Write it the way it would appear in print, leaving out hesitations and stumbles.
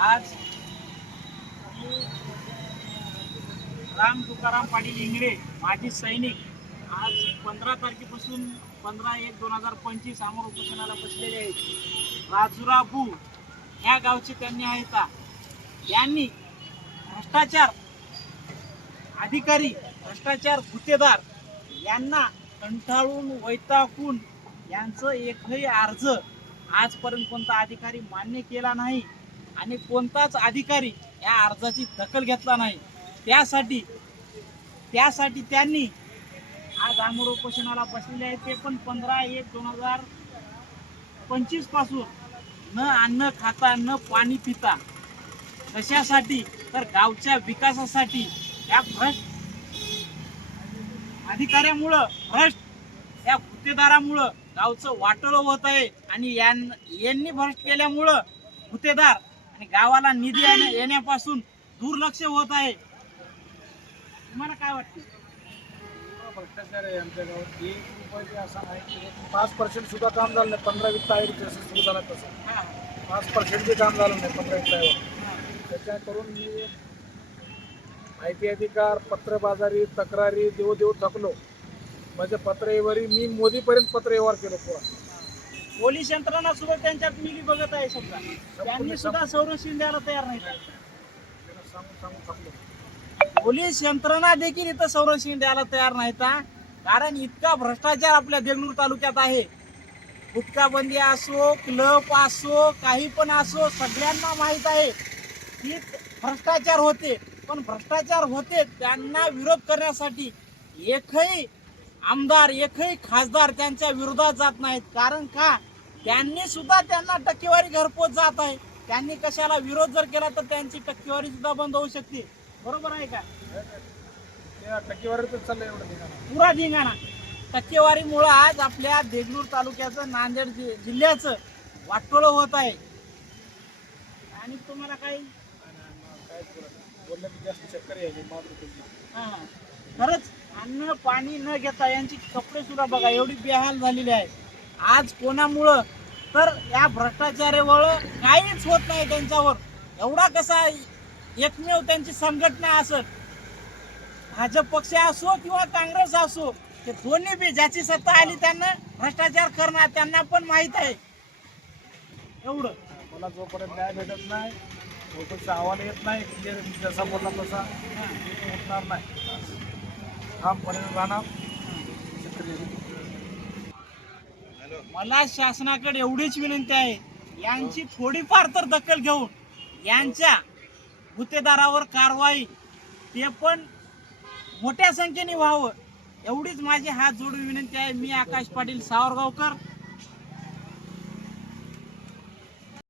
आज राम तुकाराम पाटील इंगळे माजी सैनिक आज 15 तारखेपासून 15/1/2025 आमर उपोषणाला बसलेले आहेत. राजुराबू ह्या गावचे त्यांनी आहेत. यांनी भ्रष्टाचार अधिकारी, भ्रष्टाचार गुत्तेदार यांना कंटाळून वैतागून यांचं एकही अर्ज आजपर्यंत कोणता अधिकारी मान्य केला नाही आणि कोणताच अधिकारी या अर्जाची दखल घेतला नाही. त्यासाठी त्यांनी आज आमर उपोषणाला बसलेले आहेत. ते पण 15/1/2025 पासून न अन्न खाता न पाणी पिता. कशासाठी? तर गावच्या विकासासाठी. या भ्रष्ट अधिकाऱ्यामुळं, भ्रष्ट या गुत्तेदारामुळं गावचं वाटोळं होत आहे आणि यांनी भ्रष्ट केल्यामुळं गुत्तेदार आणि गावाला निधी येण्यापासून दुर्लक्ष होत आहे. तुम्हाला काय वाटतं? भ्रष्टाचार आहे आमच्या गावात. 1 रुपये असा नाही की 5% सुद्धा काम झालं नाही. 15-20 आहे जसं सुरू झाला तसं 5% बी काम झालं नाही 15-20 आहे. त्याच्या करून मी माहिती अधिकार, पत्रबाजारी, तक्रारी देऊ थकलो. म्हणजे पत्रव्यवहारी मी मोदीपर्यंत पत्रव्यवहार केलो पुरा. पोलीस यंत्रणा सुद्धा त्यांच्यात मिली बघत आहे. समजा त्यांनी सुद्धा संरक्षण द्यायला तयार नाही. सांगून थकलो. पोलीस यंत्रणा देखील इथं संरक्षण द्यायला तयार नाहीत. कारण इतका भ्रष्टाचार आपल्या देगलूर तालुक्यात आहे. गुटखाबंदी असो, क्लब असो, काही पण असो, सगळ्यांना माहीत आहे की भ्रष्टाचार होते. पण भ्रष्टाचार होते त्यांना विरोध करण्यासाठी एकही आमदार, एकही खासदार त्यांच्या विरोधात जात नाहीत. कारण का? त्यांनी सुद्धा त्यांना टक्केवारी घरपोच जात आहे. त्यांनी कशाला विरोध जर केला तर त्यांची टक्केवारी सुद्धा बंद होऊ शकते. बरोबर आहे का? टक्केवारीतच चाललंय एवढं धिंगाणा. पुरा धिंगाणा. टक्केवारीमुळे आज आपल्या देगलूर तालुक्याचं, नांदेड जिल्ह्याचं वाटोळं होत आहे. आणि तुम्हाला काही बोललं की जास्त चक्कर यायची मातृत्वाची. खरंच अन्न पाणी न घेता यांची कपडे सुद्धा बघा एवढी बेहाल झालेली आहे. आज कोणामुळं? तर या भ्रष्टाचारावर काहीच होत नाही त्यांच्यावर. एवढा कसा एकमेव त्यांची संघटना असत, भाजप पक्ष असो किंवा काँग्रेस असो, ते दोन्ही बी ज्याची सत्ता आली त्यांना भ्रष्टाचार करणार त्यांना पण माहीत आहे. एवढं मला जोपर्यंत न्याय भेटत नाही, लोकांचा अहवाल येत नाही, जसा बोलला तसा होणार नाही. ठामपणे राहणार. मला शासनाकडे एवढीच विनंती आहे, यांची थोडीफार तर दखल घेऊन यांच्या गुत्तेदारावर कारवाई ते पण मोठ्या संख्येने व्हावं, एवढीच माझी हात जोडून विनंती आहे. मी आकाश पाटील सावरगावकर,